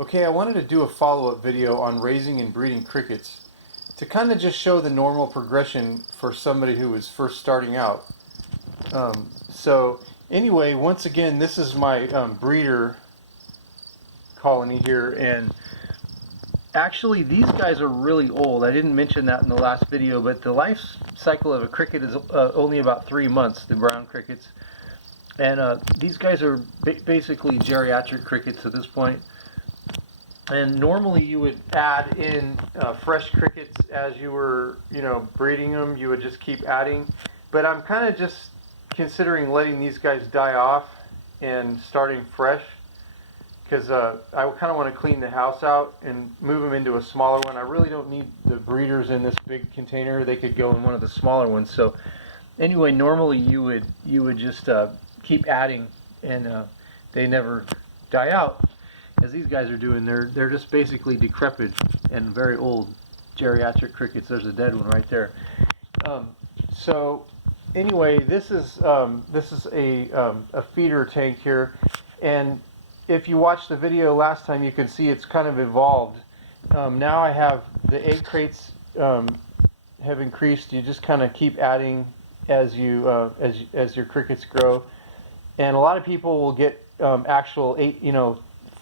Okay, I wanted to do a follow-up video on raising and breeding crickets to kind of just show the normal progression for somebody who is first starting out. So anyway, once again, this is my breeder colony here, and actually these guys are really old. I didn't mention that in the last video, but the life cycle of a cricket is only about 3 months, the brown crickets. And these guys are basically geriatric crickets at this point. And normally you would add in fresh crickets as you were, breeding them. You would just keep adding. But I'm kind of just considering letting these guys die off and starting fresh, because I kind of want to clean the house out and move them into a smaller one. I really don't need the breeders in this big container. They could go in one of the smaller ones. So anyway, normally you would just keep adding, and they never die out, as these guys are doing. They're just basically decrepit and very old geriatric crickets. There's a dead one right there. So anyway, this is a feeder tank here, and if you watched the video last time, you can see it's kind of evolved. Now I have the egg crates have increased. You just kind of keep adding as your crickets grow, and a lot of people will get actual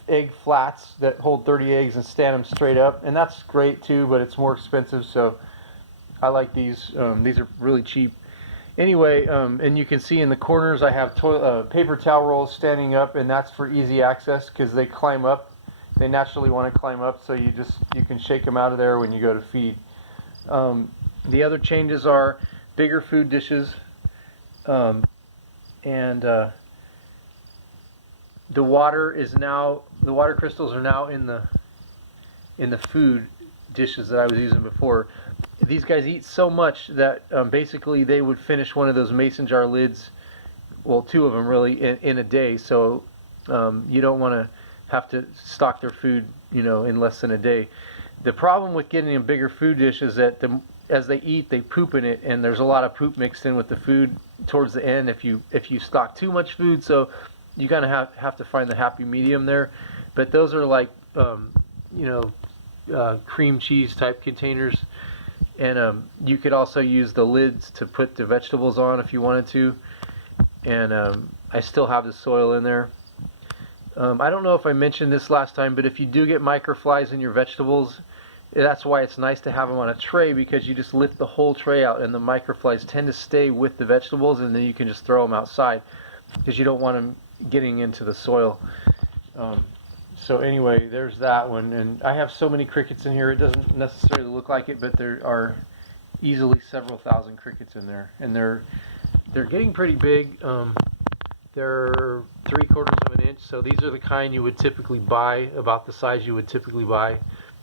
egg flats that hold 30 eggs and stand them straight up, and that's great too, but it's more expensive. So I like these. These are really cheap. Anyway, and you can see in the corners I have paper towel rolls standing up, and that's for easy access because they climb up. They naturally want to climb up, so you can shake them out of there when you go to feed. The other changes are bigger food dishes, and the water crystals are now in the food dishes that I was using before. These guys eat so much that basically they would finish one of those mason jar lids, well, 2 of them really, in a day. So you don't want to have to stock their food, in less than a day. The problem with getting a bigger food dish is that as they eat, they poop in it, and there's a lot of poop mixed in with the food towards the end if you stock too much food. So you kind of have to find the happy medium there. But those are like cream cheese type containers, and you could also use the lids to put the vegetables on if you wanted to. And I still have the soil in there. I don't know if I mentioned this last time, but if you do get microflies in your vegetables, that's why it's nice to have them on a tray, because you just lift the whole tray out and the microflies tend to stay with the vegetables, and then you can just throw them outside because you don't want them getting into the soil. So anyway, there's that one. And I have so many crickets in here, it doesn't necessarily look like it, but there are easily several thousand crickets in there, and they're getting pretty big. They're 3/4 of an inch, so these are the kind you would typically buy, about the size you would typically buy,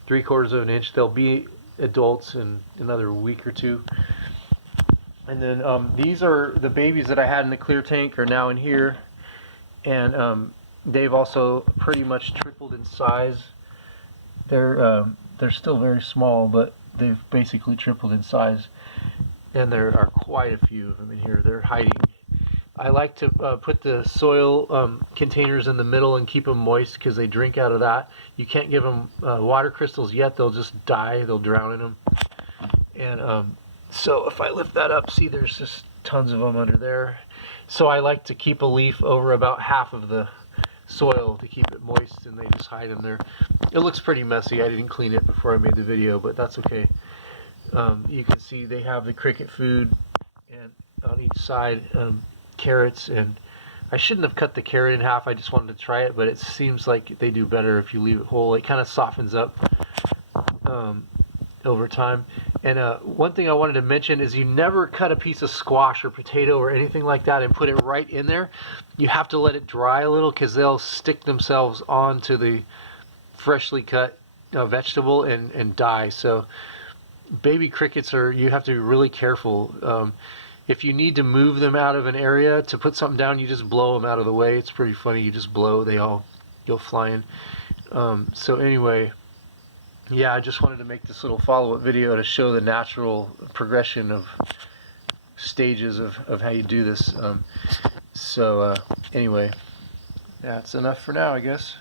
3/4 of an inch. They'll be adults in another week or two. And then these are the babies that I had in the clear tank are now in here, and they've also pretty much tripled in size. They're still very small, but they've basically tripled in size, and there are quite a few of them in here. They're hiding. I like to put the soil containers in the middle and keep them moist because they drink out of that. You can't give them water crystals yet. They'll just die. They'll drown in them. And so if I lift that up, see, there's just tons of them under there. So I like to keep a leaf over about half of the soil to keep it moist, and they just hide in there. It looks pretty messy. I didn't clean it before I made the video, but that's okay. You can see they have the cricket food, and on each side carrots, and I shouldn't have cut the carrot in half. I just wanted to try it, but it seems like they do better if you leave it whole. It kind of softens up over time. And one thing I wanted to mention is you never cut a piece of squash or potato or anything like that and put it right in there. You have to let it dry a little, because they'll stick themselves onto the freshly cut vegetable and die. So baby crickets you have to be really careful. If you need to move them out of an area to put something down, you just blow them out of the way. It's pretty funny. You just blow, they all go flying. So anyway, yeah, I just wanted to make this little follow-up video to show the natural progression of stages of how you do this. Anyway, that's enough for now, I guess.